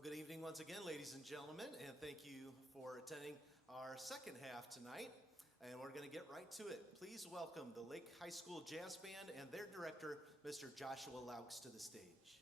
Well, good evening once again, ladies and gentlemen, and thank you for attending our second half tonight. And we're going to get right to it. Please welcome the Lake High School Jazz Band and their director, Mr. Joshua Laux, to the stage.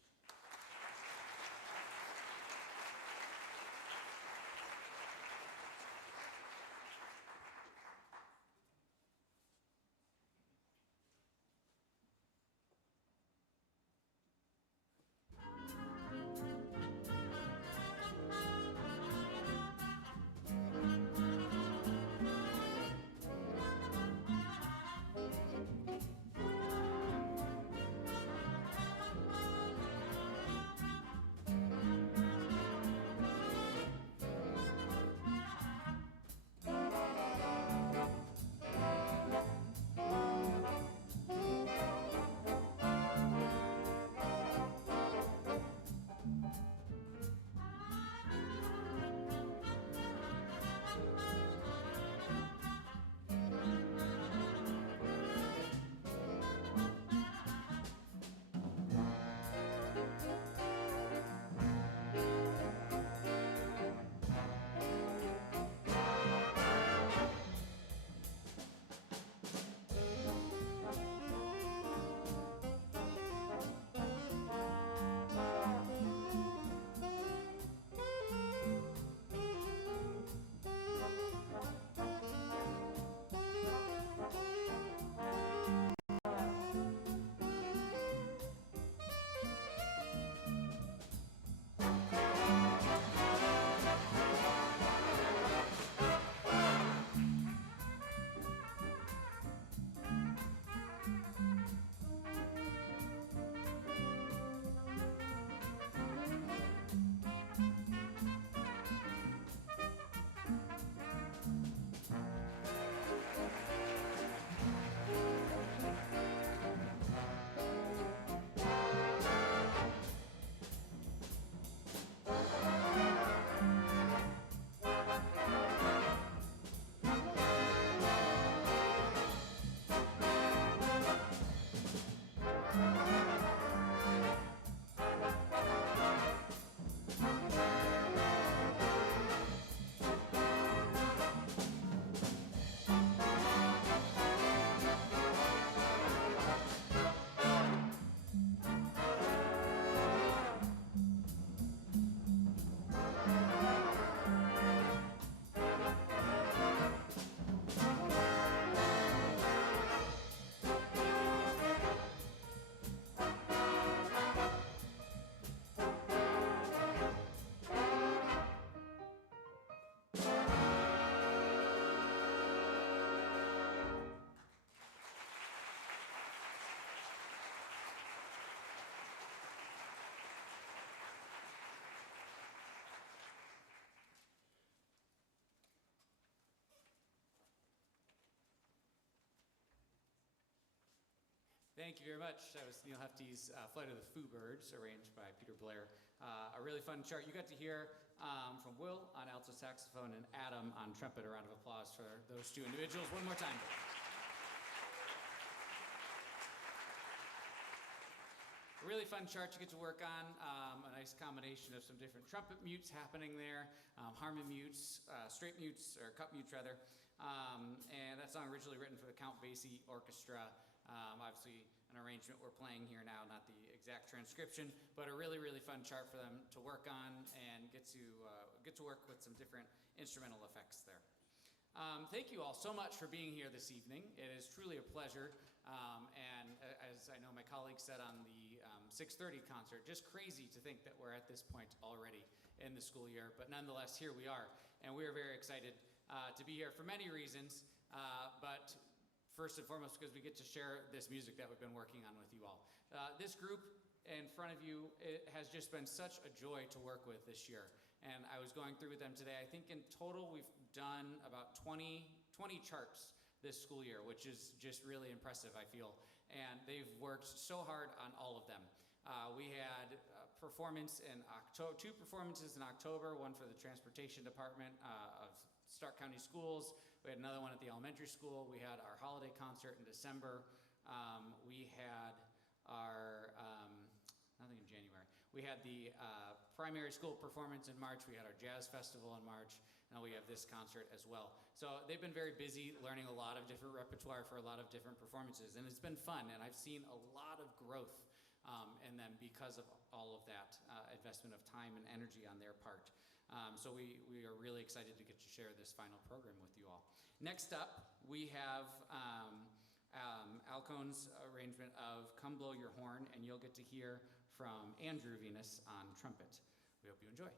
Thank you very much. That was Neil Hefty's Flight of the Foo Birds, arranged by Peter Blair. A really fun chart. You got to hear from Will on alto saxophone and Adam on trumpet. A round of applause for those two individuals one more time. A really fun chart to get to work on. A nice combination of some different trumpet mutes happening there, harmon mutes, straight mutes, or cup mutes rather. And that song originally written for the Count Basie Orchestra. Obviously an arrangement we're playing here now, not the exact transcription, but a really, really fun chart for them to work on and get to work with some different instrumental effects there. Thank you all so much for being here this evening. It is truly a pleasure, and as I know my colleague said on the 6:30 concert, just crazy to think that we're at this point already in the school year, but nonetheless, here we are, and we are very excited to be here for many reasons, but first and foremost because we get to share this music that we've been working on with you all. This group in front of you, it has just been such a joy to work with this year. And I was going through with them today. I think in total we've done about 20 charts this school year, which is just really impressive, I feel. And they've worked so hard on all of them. We had performance in October, 2 performances in October, one for the transportation department of Stark County Schools. We had another one at the elementary school. We had our holiday concert in December. We had our, nothing in January. We had the primary school performance in March. We had our jazz festival in March. Now we have this concert as well. So they've been very busy learning a lot of different repertoire for a lot of different performances, and it's been fun, and I've seen a lot of growth in them because of all of that investment of time and energy on their part. So we are really excited to get to share this final program with you all. Next up, we have Alcone's arrangement of Come Blow Your Horn, and you'll get to hear from Andrew Venus on trumpet. We hope you enjoy.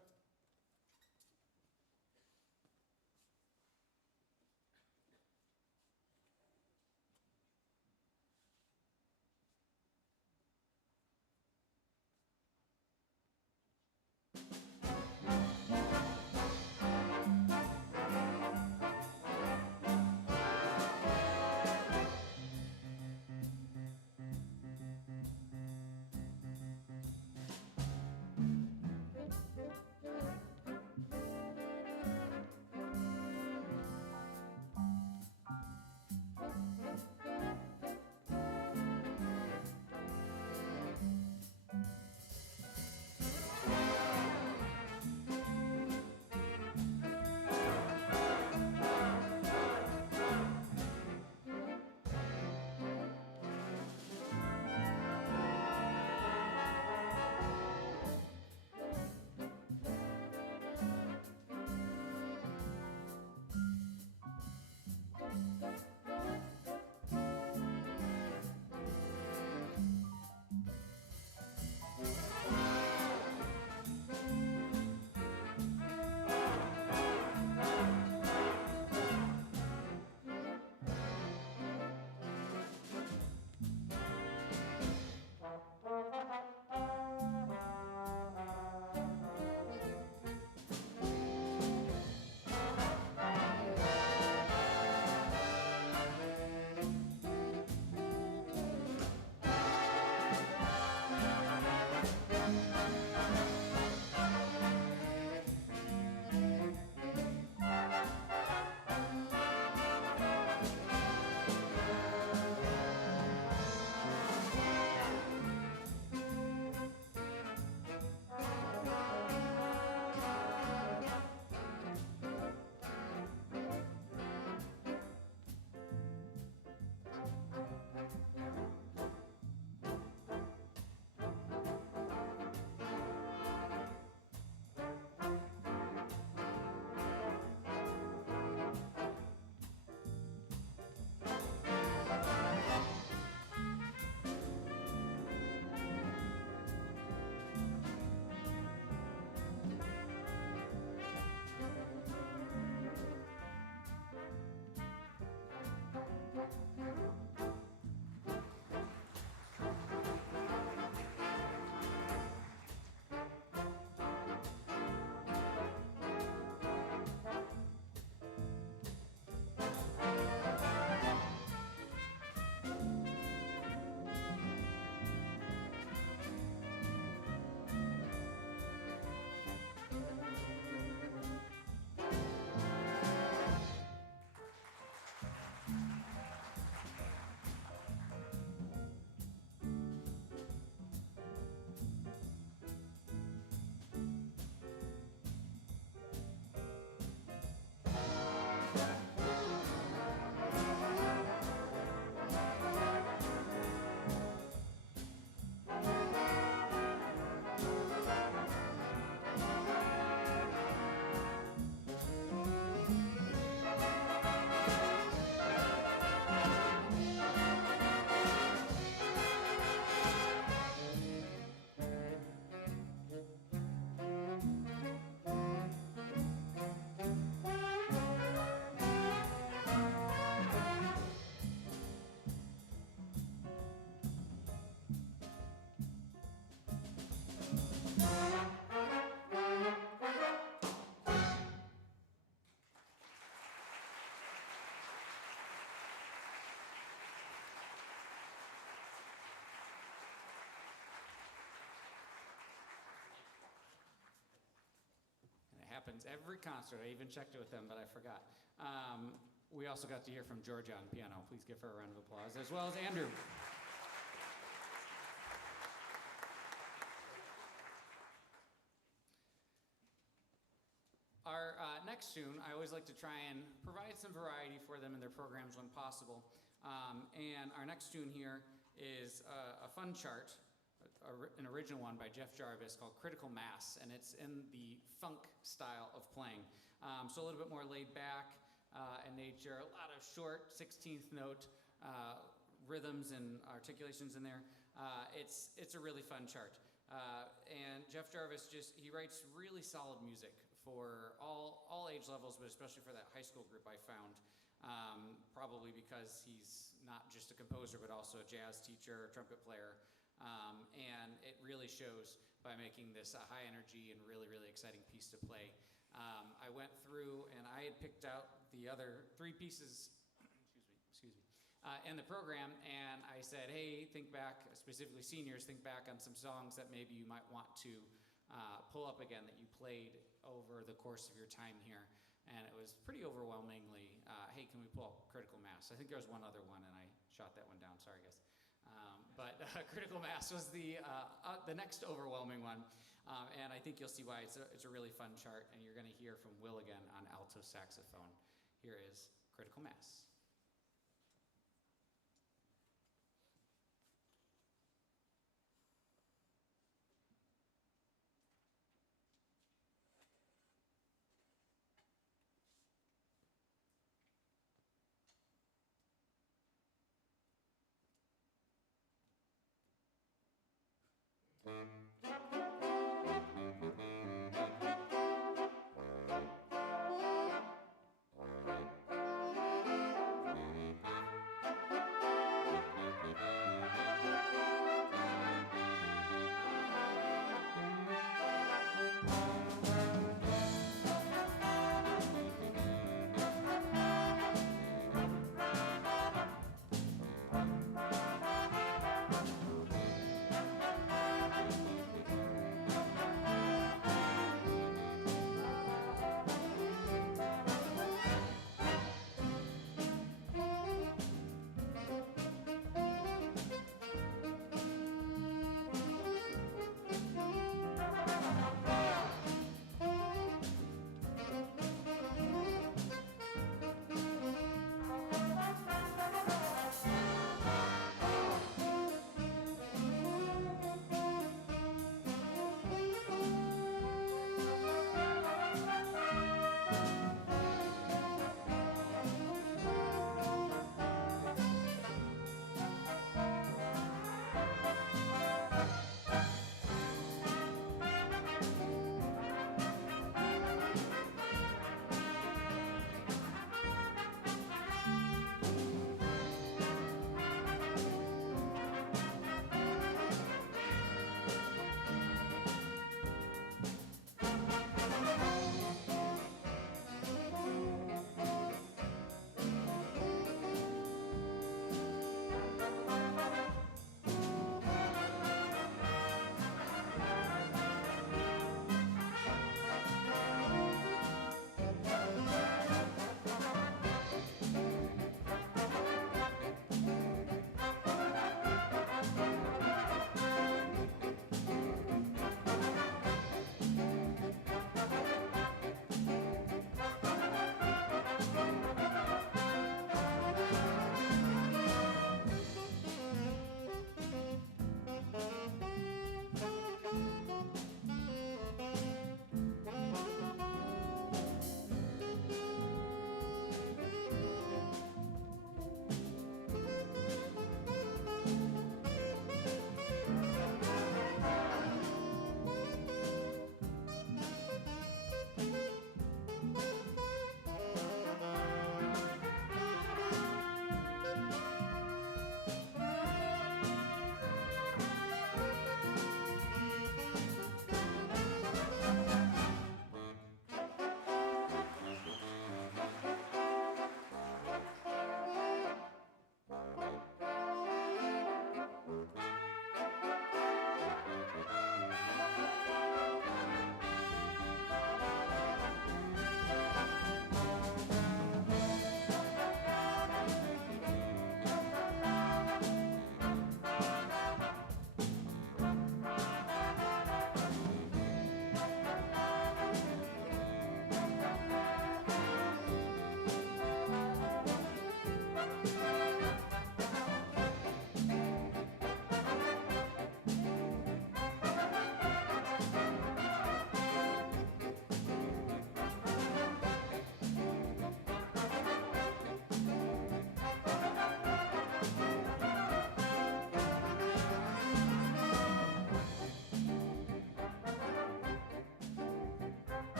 Happens every concert. I even checked it with them, but I forgot. We also got to hear from Georgia on piano. Please give her a round of applause, as well as Andrew. next tune, I always like to try and provide some variety for them in their programs when possible. And our next tune here is a fun chart, an original one by Jeff Jarvis called Critical Mass, and it's in the funk style of playing. So a little bit more laid back in nature, a lot of short 16th note rhythms and articulations in there. It's a really fun chart. And Jeff Jarvis he writes really solid music for all age levels, but especially for that high school group I found. Probably because he's not just a composer, but also a jazz teacher, trumpet player. And it really shows by making this a high energy and really, really exciting piece to play. I went through and I had picked out the other 3 pieces, in the program, and I said, hey, think back, specifically seniors, think back on some songs that maybe you might want to pull up again that you played over the course of your time here. And it was pretty overwhelmingly, hey, can we pull up Critical Mass? I think there was one other one, and I shot that one down. Sorry, guys. But Critical Mass was the next overwhelming one. And I think you'll see why it's a really fun chart. And you're going to hear from Will again on alto saxophone. Here is Critical Mass.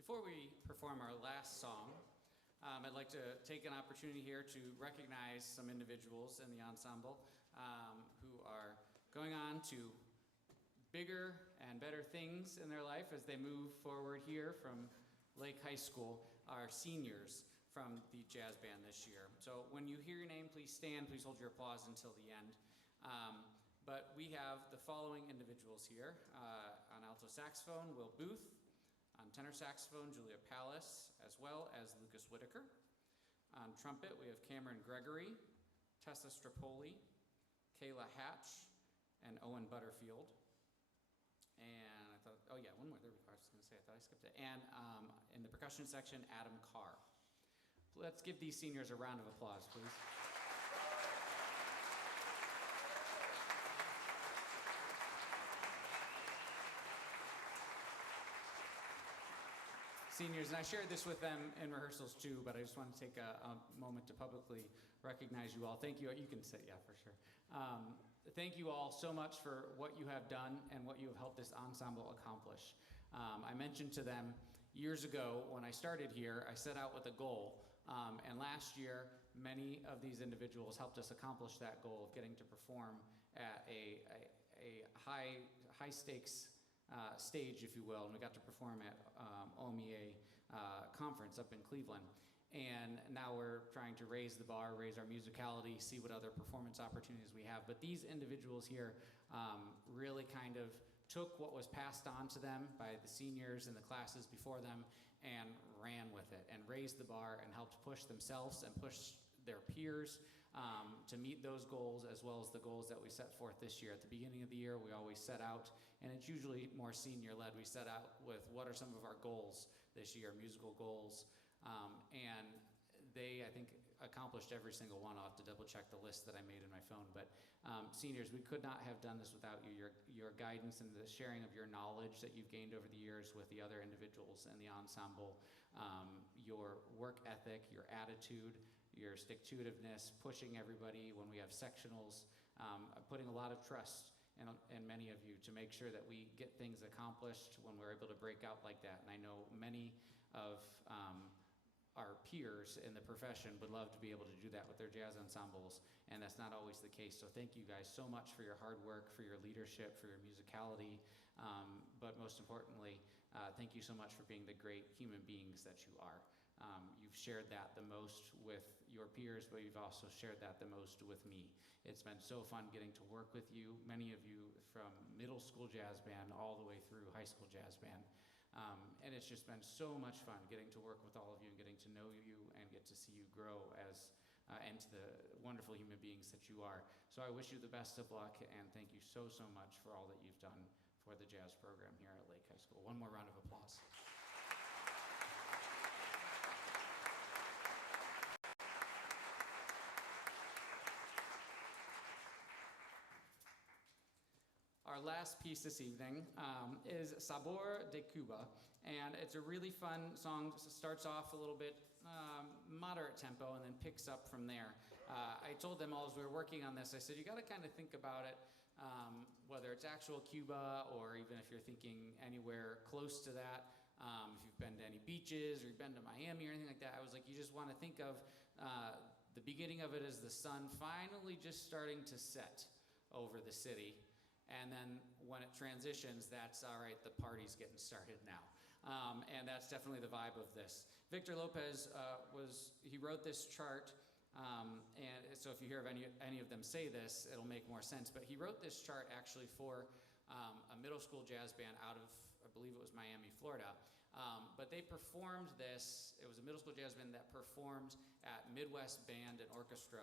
Before we perform our last song, I'd like to take an opportunity here to recognize some individuals in the ensemble who are going on to bigger and better things in their life as they move forward here from Lake High School, our seniors from the jazz band this year. So when you hear your name, please stand, please hold your applause until the end. But we have the following individuals here. On alto saxophone, Will Booth. On tenor saxophone, Julia Pallas, as well as Lucas Whitaker. On trumpet, we have Cameron Gregory, Tessa Strapoli, Kayla Hatch, and Owen Butterfield. And I thought, oh yeah, one more, there we go, I was gonna say, I thought I skipped it. And in the percussion section, Adam Carr. Let's give these seniors a round of applause, please. Seniors, and I shared this with them in rehearsals too, but I just want to take a moment to publicly recognize you all. Thank you. You can sit, yeah, for sure. Thank you all so much for what you have done and what you have helped this ensemble accomplish. I mentioned to them years ago when I started here, I set out with a goal, and last year, many of these individuals helped us accomplish that goal of getting to perform at a high stakes stage, if you will, and we got to perform at OMEA conference up in Cleveland. And now we're trying to raise the bar, raise our musicality, see what other performance opportunities we have. But these individuals here really kind of took what was passed on to them by the seniors and the classes before them and ran with it and raised the bar and helped push themselves and push their peers to meet those goals, as well as the goals that we set forth this year. At the beginning of the year, we always set out, and it's usually more senior-led, we set out with what are some of our goals this year, musical goals, and they, I think, accomplished every single one. I'll have to double-check the list that I made in my phone, but seniors, we could not have done this without you. Your guidance and the sharing of your knowledge that you've gained over the years with the other individuals in the ensemble, your work ethic, your attitude, your stick-to-itiveness, pushing everybody when we have sectionals, putting a lot of trust in many of you to make sure that we get things accomplished when we're able to break out like that. And I know many of our peers in the profession would love to be able to do that with their jazz ensembles, and that's not always the case. So thank you guys so much for your hard work, for your leadership, for your musicality, but most importantly, thank you so much for being the great human beings that you are. You've shared that the most with your peers, but you've also shared that the most with me. It's been so fun getting to work with you, many of you from middle school jazz band all the way through high school jazz band. And it's just been so much fun getting to work with all of you and getting to know you and get to see you grow as into the wonderful human beings that you are. So I wish you the best of luck, and thank you so much for all that you've done for the jazz program here at Lake High School. One more round of applause. Our last piece this evening is Sabor de Cuba, and it's a really fun song. It starts off a little bit moderate tempo and then picks up from there. I told them all as we were working on this, I said, you got to kind of think about it, whether it's actual Cuba or even if you're thinking anywhere close to that, if you've been to any beaches or you've been to Miami or anything like that. I was like, you just want to think of the beginning of it as the sun finally just starting to set over the city. And then when it transitions, that's all right, the party's getting started now. And that's definitely the vibe of this. Victor Lopez he wrote this chart, and so if you hear of any of them say this, it'll make more sense. But he wrote this chart actually for a middle school jazz band out of, I believe it was Miami, Florida. But they performed this, it was a middle school jazz band that performed at Midwest Band and Orchestra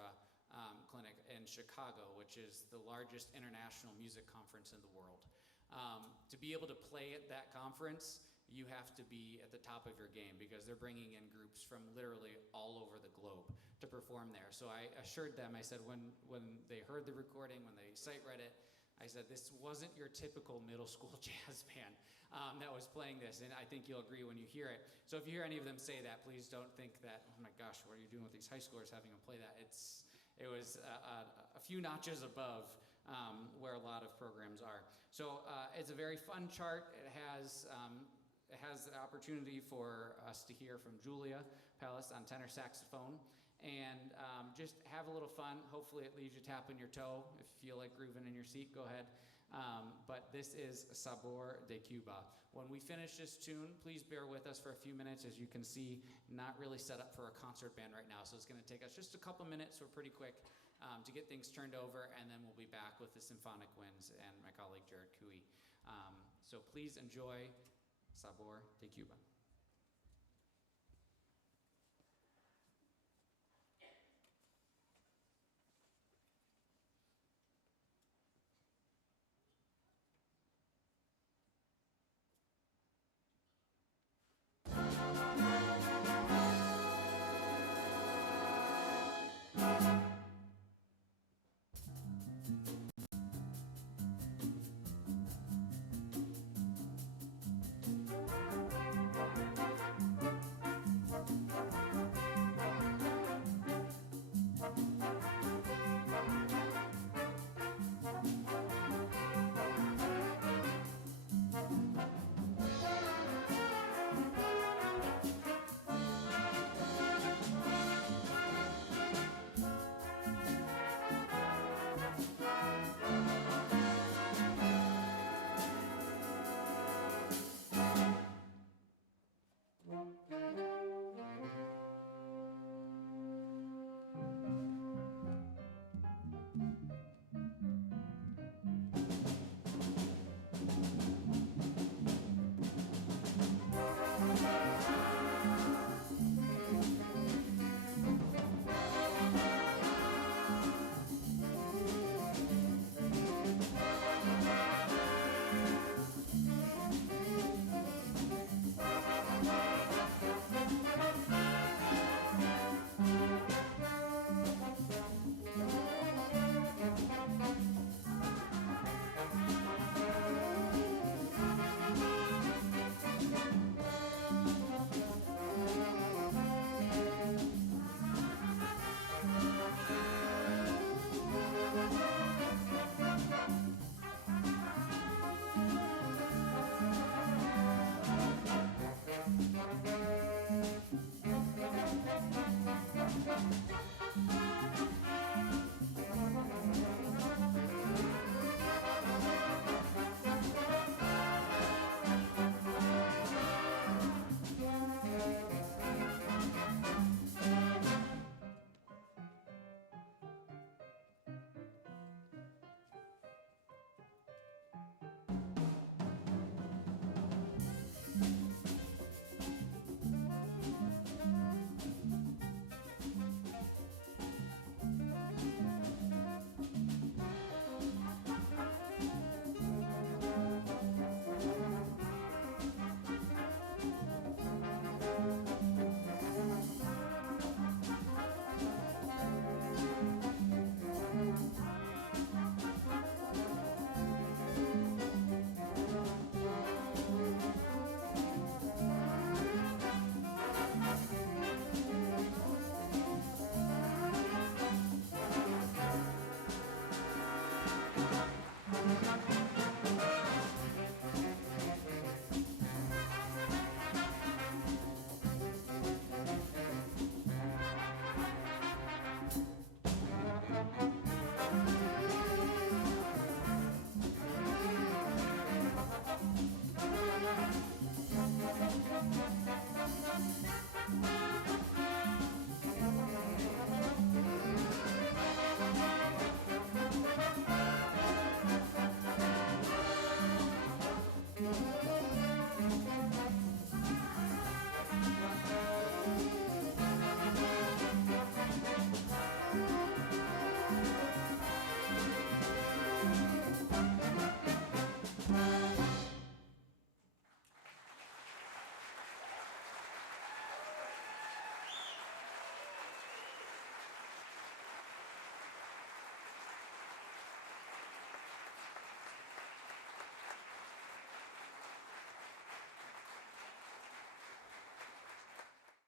Clinic in Chicago, which is the largest international music conference in the world. To be able to play at that conference, you have to be at the top of your game because they're bringing in groups from literally all over the globe to perform there. So I assured them, I said when they heard the recording, when they sight read it, I said this wasn't your typical middle school jazz band that was playing this, and I think you'll agree when you hear it. So if you hear any of them say that, please don't think that, oh my gosh, what are you doing with these high schoolers having them play that? It was a few notches above where a lot of programs are. So it's a very fun chart. It has has the opportunity for us to hear from Julia Pellis on tenor saxophone and just have a little fun. Hopefully it leaves you tapping your toe. If you feel like grooving in your seat, go ahead. But this is Sabor de Cuba. When we finish this tune, please bear with us for a few minutes. As you can see, not really set up for a concert band right now, so it's going to take us just a couple minutes. We're pretty quick to get things turned over, and then we'll be back with the Symphonic Winds and my colleague Jared Cooey. So please enjoy Sabor de Cuba.